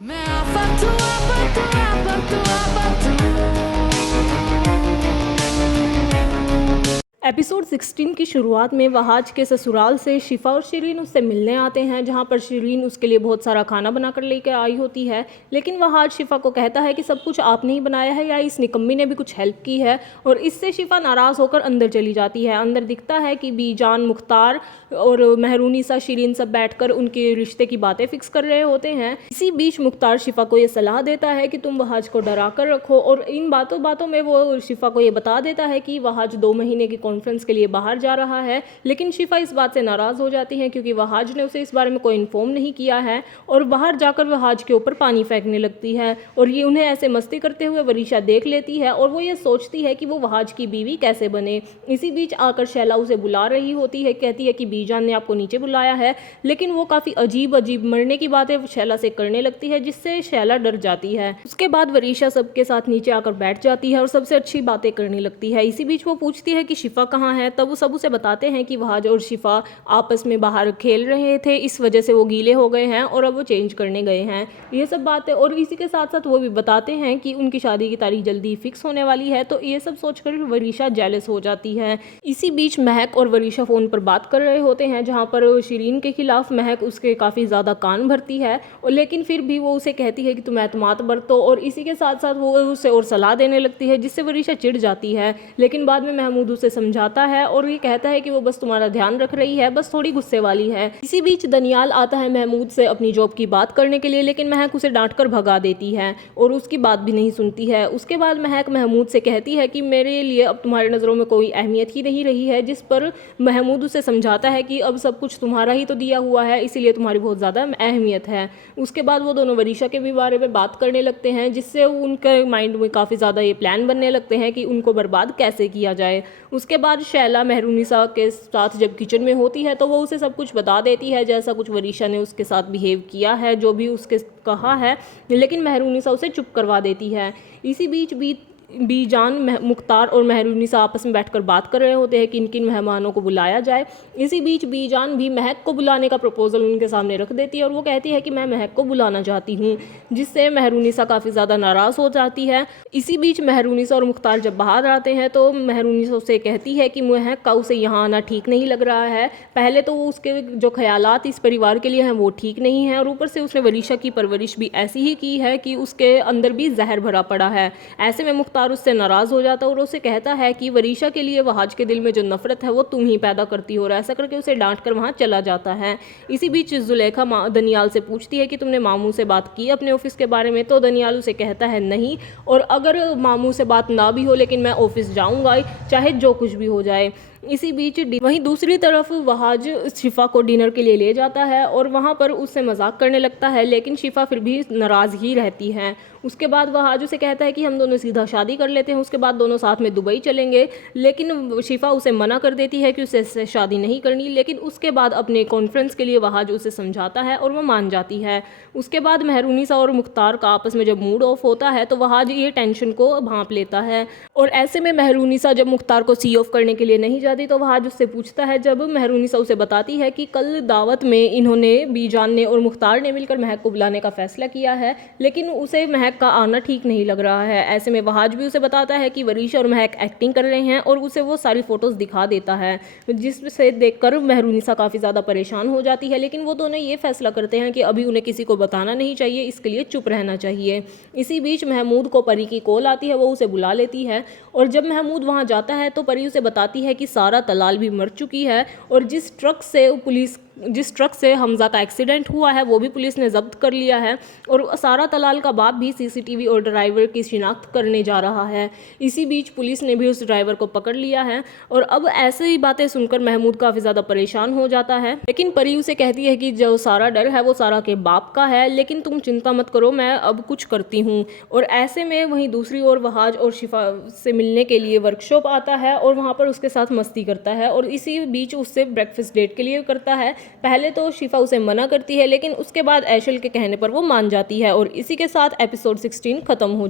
मैं आप एपिसोड 16 की शुरुआत में वहाज के ससुराल से शिफा और शिरीन उससे मिलने आते हैं, जहां पर शिरीन उसके लिए बहुत सारा खाना बनाकर लेकर आई होती है। लेकिन वहाज शिफा को कहता है कि सब कुछ आपने ही बनाया है या इस निकम्मी ने भी कुछ हेल्प की है, और इससे शिफा नाराज़ होकर अंदर चली जाती है। अंदर दिखता है कि बीजान, मुख्तार और मेहरूनिसा, शिरीन सब बैठकर उनके रिश्ते की बातें फिक्स कर रहे होते हैं। इसी बीच मुख्तार शिफा को ये सलाह देता है कि तुम वहाज को डरा कर रखो, और इन बातों बातों में वो शिफा को ये बता देता है कि वहाज 2 महीने की कॉन्फ्रेंस के लिए बाहर जा रहा है। लेकिन शिफा इस बात से नाराज़ हो जाती है क्योंकि वहाज ने उसे इस बारे में कोई इन्फॉर्म नहीं किया है, और बाहर जाकर वहाज के ऊपर पानी फेंकने लगती है। और ये उन्हें ऐसे मस्ती करते हुए वरीशा देख लेती है, और वो ये सोचती है कि वो वहाज की बीवी कैसे बने। इसी बीच आकर शैला उसे बुला रही होती है, कहती है कि बीजान ने आपको नीचे बुलाया है। लेकिन वो काफ़ी अजीब अजीब मरने की बातें शैला से करने लगती है, जिससे शैला डर जाती है। उसके बाद वरीशा सबके साथ नीचे आकर बैठ जाती है और सबसे अच्छी बातें करने लगती है। इसी बीच वो पूछती है कि शिफा कहाँ है। तब वो सब उसे बताते हैं कि वहाज और शिफा आपस में बाहर खेल रहे थे, इस वजह से वो गीले हो गए हैं और अब वो चेंज करने गए हैं। ये सब बातें, और इसी के साथ साथ वो भी बताते हैं कि उनकी शादी की तारीख जल्दी फिक्स होने वाली है। तो ये सब सोचकर वरीशा जेलस हो जाती है। इसी बीच महक और वरीशा फ़ोन पर बात कर रहे होते हैं, जहाँ पर शिरीन के खिलाफ महक उसके काफ़ी ज़्यादा कान भरती है, और लेकिन फिर भी वो उसे कहती है कि तुम एतमाद बरतो, और इसी के साथ साथ वो उसे और सलाह देने लगती है, जिससे वरीशा चिढ़ जाती है। लेकिन बाद में महमूद उसे समझाता है और ये कहता है कि वो बस तुम्हारा ध्यान रख रही है, बस थोड़ी गुस्से वाली है। इसी बीच दनियाल आता है महमूद से अपनी जॉब की बात करने के लिए, लेकिन महक उसे डांट कर भगा देती है और उसकी बात भी नहीं सुनती है। उसके बाद महक महमूद से कहती है कि मेरे लिए अब तुम्हारी नज़रों में कोई अहमियत ही नहीं रही है, जिस पर महमूद उसे समझाता है कि अब सब कुछ तुम्हारा ही तो दिया हुआ है, इसीलिए तुम्हारी बहुत ज़्यादा अहमियत है। उसके बाद वो दोनों वरीशा के भी बारे में बात करने लगते हैं, जिससे उनके माइंड में काफ़ी ज़्यादा ये प्लान बनने लगते हैं कि उनको बर्बाद कैसे किया जाए। उसके बाद शैला मेहरूनिसा के साथ जब किचन में होती है तो वो उसे सब कुछ बता देती है, जैसा कुछ वरीशा ने उसके साथ बिहेव किया है, जो भी उसके कहा है। लेकिन मेहरूनिसा उसे चुप करवा देती है। इसी बीच बीजान, मुख्तार और मेहरूनिसा आपस में बैठकर बात कर रहे होते हैं कि किन मेहमानों को बुलाया जाए। इसी बीच बीजान भी महक को बुलाने का प्रपोजल उनके सामने रख देती है, और वो कहती है कि मैं महक को बुलाना चाहती हूँ, जिससे मेहरूनिसा काफ़ी ज़्यादा नाराज़ हो जाती है। इसी बीच मेहरूनिसा और मुख्तार जब बाहर आते हैं तो मेहरूनिसा उसे कहती है कि महक का उसे यहाँ आना ठीक नहीं लग रहा है। पहले तो उसके जो ख्यालात इस परिवार के लिए हैं वो ठीक नहीं है, और ऊपर से उसने वरीशा की परवरिश भी ऐसी ही की है कि उसके अंदर भी जहर भरा पड़ा है। ऐसे में मुख्तार उससे नाराज़ हो जाता है और उसे कहता है कि वरीशा के लिए वहाज के दिल में जो नफरत है वो तुम ही पैदा करती हो, और ऐसा करके उसे डांट कर वहाँ चला जाता है। इसी बीच जुलेखा दनियाल से पूछती है कि तुमने मामू से बात की अपने ऑफिस के बारे में, तो दनियाल उसे कहता है नहीं, और अगर मामू से बात ना भी हो लेकिन मैं ऑफिस जाऊँगा, चाहे जो कुछ भी हो जाए। इसी बीच वहीं दूसरी तरफ वहाज शिफा को डिनर के लिए ले जाता है और वहाँ पर उससे मजाक करने लगता है, लेकिन शिफा फिर भी नाराज़ ही रहती है। उसके बाद वहाज उसे कहता है कि हम दोनों सीधा शादी कर लेते हैं, उसके बाद दोनों साथ में दुबई चलेंगे। लेकिन शिफा उसे मना कर देती है कि उसे शादी नहीं करनी। लेकिन उसके बाद अपने कॉन्फ्रेंस के लिए वहाज उसे समझाता है और वो मान जाती है। उसके बाद मेहरूनिसा और मुख्तार का आपस में जब मूड ऑफ होता है तो वहाज ये टेंशन को भांप लेता है, और ऐसे में मेहरूनिसा जब मुख्तार को सी ऑफ करने के लिए नहीं जाती तो वहाज उससे पूछता है, जब मेहरूनिसा उसे बताती है कि कल दावत में इन्होंने, बीजान ने और मुख्तार ने मिलकर महक को बुलाने का फैसला किया है, लेकिन उसे महक का आना ठीक नहीं लग रहा है। ऐसे में वहाज भी उसे बताता है कि वरीशा और महक एक्टिंग कर रहे हैं, और उसे वो सारी फोटोज दिखा देता है, जिससे देखकर मेहरूनिसा काफ़ी ज़्यादा परेशान हो जाती है। लेकिन वो दोनों ये फैसला करते हैं कि अभी उन्हें किसी को बताना नहीं चाहिए, इसके लिए चुप रहना चाहिए। इसी बीच महमूद को परी की कॉल आती है, वो उसे बुला लेती है, और जब महमूद वहाँ जाता है तो परी उसे बताती है कि सारा तलाल भी मर चुकी है, और जिस ट्रक से हमजा का एक्सीडेंट हुआ है वो भी पुलिस ने जब्त कर लिया है, और सारा तलाल का बाप भी सीसीटीवी और ड्राइवर की शिनाख्त करने जा रहा है। इसी बीच पुलिस ने भी उस ड्राइवर को पकड़ लिया है, और अब ऐसे ही बातें सुनकर महमूद काफ़ी ज़्यादा परेशान हो जाता है। लेकिन परी उसे कहती है कि जो सारा डर है वो सारा के बाप का है, लेकिन तुम चिंता मत करो, मैं अब कुछ करती हूँ। और ऐसे में वहीं दूसरी ओर वहाज और शिफा से मिलने के लिए वर्कशॉप आता है, और वहाँ पर उसके साथ मस्ती करता है, और इसी बीच उससे ब्रेकफास्ट डेट के लिए करता है। पहले तो शिफा उसे मना करती है, लेकिन उसके बाद ऐशल के कहने पर वो मान जाती है, और इसी के साथ एपिसोड 16 खत्म हो